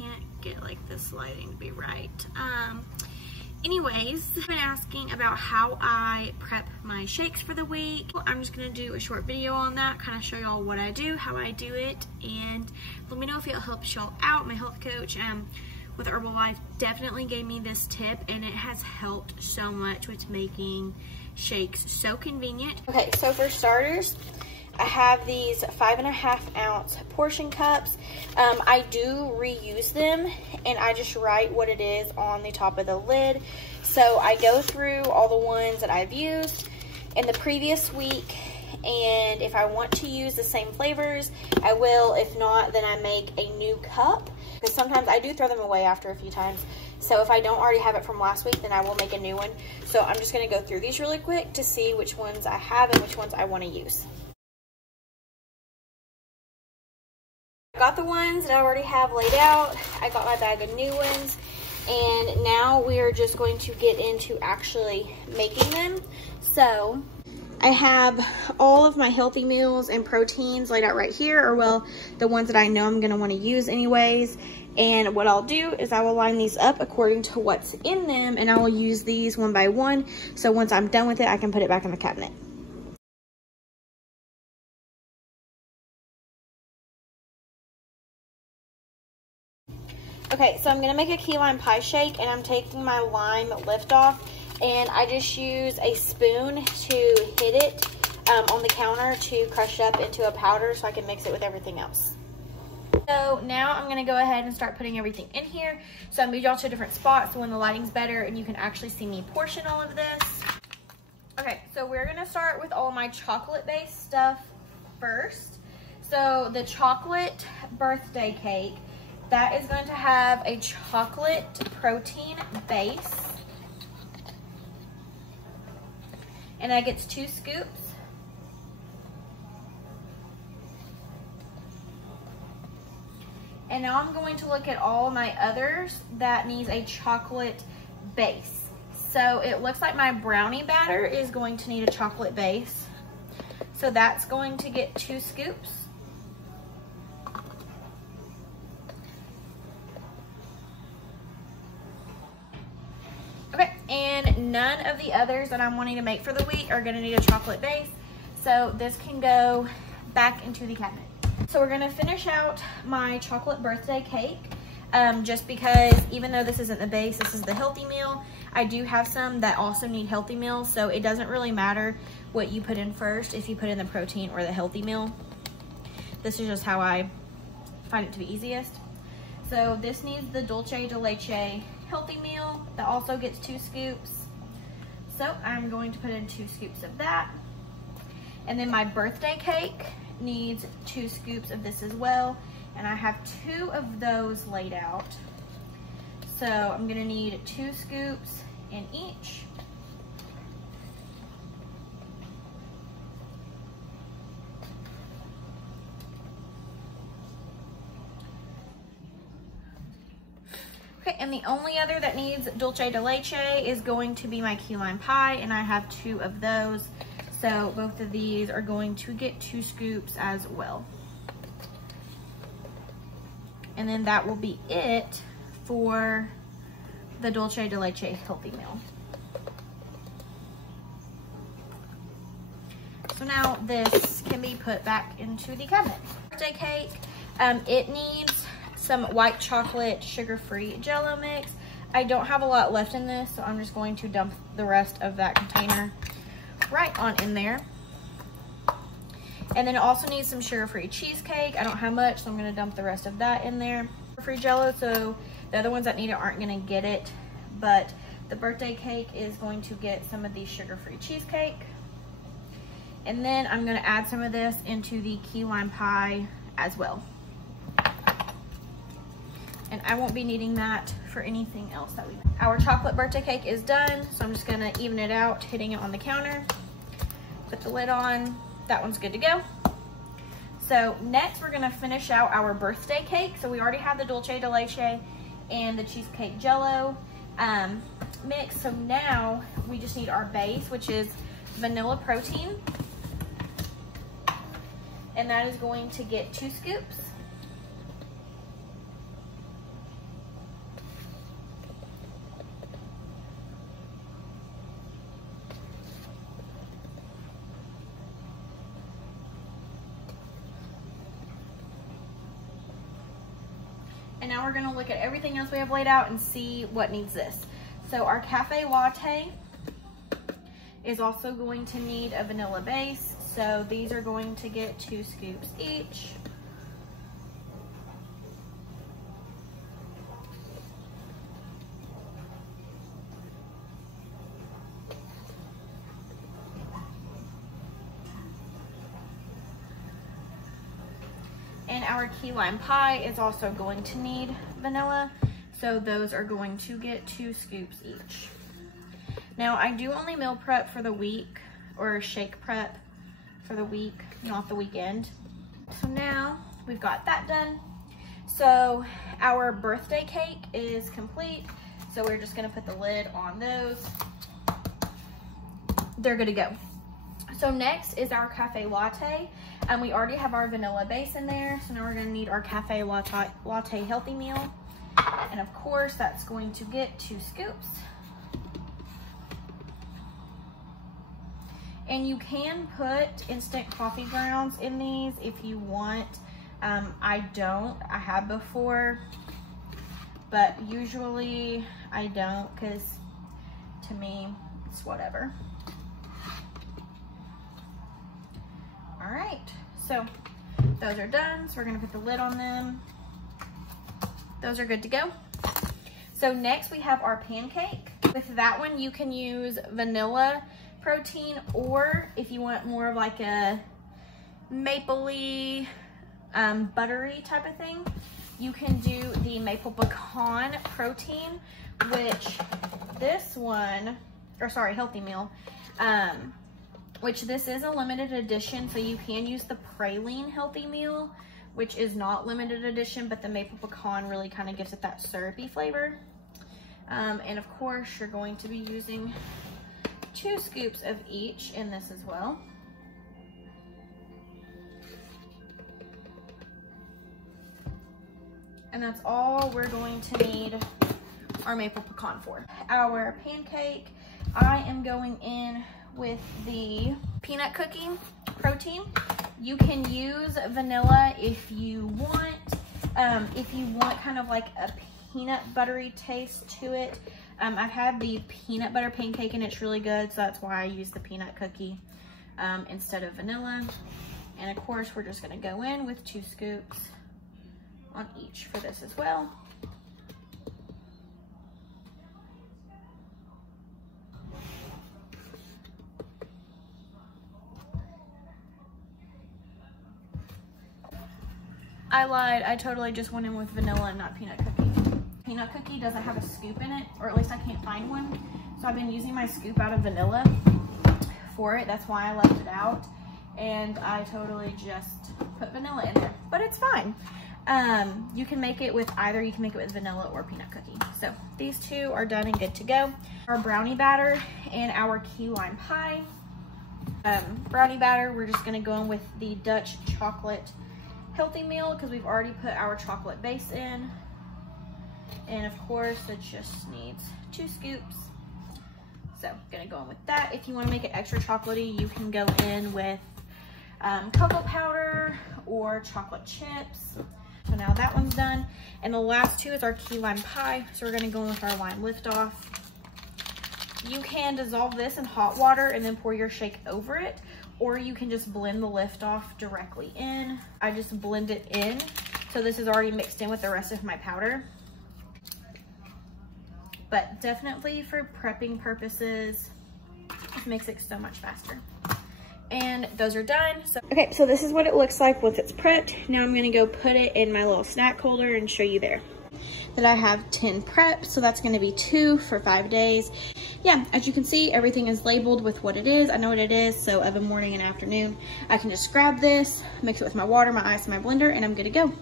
can't get like this lighting to be right. Anyways, I've been asking about how I prep my shakes for the week. I'm just gonna do a short video on that, kind of show y'all what I do, how I do it, and let me know if it helps y'all out. My health coach with Herbalife definitely gave me this tip, and it has helped so much with making shakes so convenient. Okay, so for starters, I have these 5.5 ounce portion cups. I do reuse them, and I just write what it is on the top of the lid. So I go through all the ones that I've used in the previous week, and if I want to use the same flavors, I will. If not, then I make a new cup, because sometimes I do throw them away after a few times. So if I don't already have it from last week, then I will make a new one. So I'm just gonna go through these really quick to see which ones I have and which ones I wanna use. Got the ones that I already have laid out. I got my bag of new ones, and now we are just going to get into actually making them. So I have all of my healthy meals and proteins laid out right here, or well, the ones that I know I'm gonna wanna use anyways. And what I'll do is I will line these up according to what's in them, and I will use these one by one. So once I'm done with it, I can put it back in the cabinet. Okay, so I'm gonna make a key lime pie shake, and I'm taking my lime lift off, and I just use a spoon to hit it on the counter to crush it up into a powder so I can mix it with everything else. So now I'm gonna go ahead and start putting everything in here. So I moved y'all to a different spot so when the lighting's better and you can actually see me portion all of this. Okay, so we're gonna start with all my chocolate-based stuff first. So the chocolate birthday cake, that is going to have a chocolate protein base. And that gets 2 scoops. And now I'm going to look at all my others that needs a chocolate base. So it looks like my brownie batter is going to need a chocolate base. So that's going to get 2 scoops. Okay, and none of the others that I'm wanting to make for the week are gonna need a chocolate base. So this can go back into the cabinet. So we're gonna finish out my chocolate birthday cake, just because even though this isn't the base, this is the healthy meal, I do have some that also need healthy meals, so it doesn't really matter what you put in first, if you put in the protein or the healthy meal. This is just how I find it to be easiest. So this needs the dulce de leche healthy meal that also gets 2 scoops. So I'm going to put in 2 scoops of that. And then my birthday cake needs 2 scoops of this as well. And I have 2 of those laid out. So I'm gonna need 2 scoops in each. Okay, and the only other that needs dulce de leche is going to be my key lime pie, and I have 2 of those. So both of these are going to get 2 scoops as well. And then that will be it for the dulce de leche healthy meal. So now this can be put back into the cabinet. Birthday cake, it needs some white chocolate sugar-free Jell-O mix. I don't have a lot left in this, so I'm just going to dump the rest of that container right on in there. And then it also needs some sugar-free cheesecake. I don't have much, so I'm gonna dump the rest of that in there. Sugar-free Jell-O, so the other ones that need it aren't gonna get it, but the birthday cake is going to get some of the sugar-free cheesecake. And then I'm gonna add some of this into the key lime pie as well. And I won't be needing that for anything else that we make. Our chocolate birthday cake is done, so I'm just gonna even it out, hitting it on the counter. Put the lid on, that one's good to go. So next we're gonna finish out our birthday cake. So we already have the dulce de leche and the cheesecake Jell-O mix. So now we just need our base, which is vanilla protein. And that is going to get 2 scoops. And now we're gonna look at everything else we have laid out and see what needs this. So our cafe latte is also going to need a vanilla base. So these are going to get 2 scoops each. And our key lime pie is also going to need vanilla. So those are going to get 2 scoops each. Now I do only meal prep for the week, or shake prep for the week, not the weekend. So now we've got that done. So our birthday cake is complete. So we're just gonna put the lid on those. They're good to go. So next is our cafe latte. And we already have our vanilla base in there. So now we're gonna need our cafe latte healthy meal. And of course, that's going to get 2 scoops. And you can put instant coffee grounds in these if you want. I don't, I have before, but usually I don't, because to me, it's whatever. All right, so those are done. So we're gonna put the lid on them. Those are good to go. So next we have our pancake. With that one, you can use vanilla protein, or if you want more of like a mapley, buttery type of thing, you can do the maple pecan protein, which this one, or sorry, healthy meal, which this is a limited edition, so you can use the praline healthy meal, which is not limited edition, but the maple pecan really kind of gives it that syrupy flavor. And of course, you're going to be using 2 scoops of each in this as well. And that's all we're going to need our maple pecan for. Our pancake, I am going in with the peanut cookie protein. You can use vanilla if you want. If you want kind of like a peanut buttery taste to it. I've had the peanut butter pancake and it's really good, so that's why I use the peanut cookie instead of vanilla. And of course, we're just gonna go in with 2 scoops on each for this as well. I lied, I totally just went in with vanilla and not peanut cookie. Peanut cookie doesn't have a scoop in it, or at least I can't find one. So I've been using my scoop out of vanilla for it. That's why I left it out. And I totally just put vanilla in there, but it's fine. You can make it with either, you can make it with vanilla or peanut cookie. So these 2 are done and good to go. Our brownie batter and our key lime pie. Brownie batter, we're just gonna go in with the Dutch chocolate healthy meal because we've already put our chocolate base in. And of course, it just needs 2 scoops. So gonna go in with that. If you wanna make it extra chocolatey, you can go in with cocoa powder or chocolate chips. So now that one's done. And the last 2 is our key lime pie. So we're gonna go in with our lime liftoff. You can dissolve this in hot water and then pour your shake over it, or you can just blend the liftoff directly in. I just blend it in. So this is already mixed in with the rest of my powder. But definitely for prepping purposes, it makes it so much faster. And those are done. So, okay, so this is what it looks like once it's prepped. Now I'm gonna go put it in my little snack holder and show you there. That I have 10 prepped, so that's gonna be 2 for 5 days. Yeah, as you can see, everything is labeled with what it is. I know what it is, so of a morning and afternoon. I can just grab this, mix it with my water, my ice, and my blender, and I'm good to go.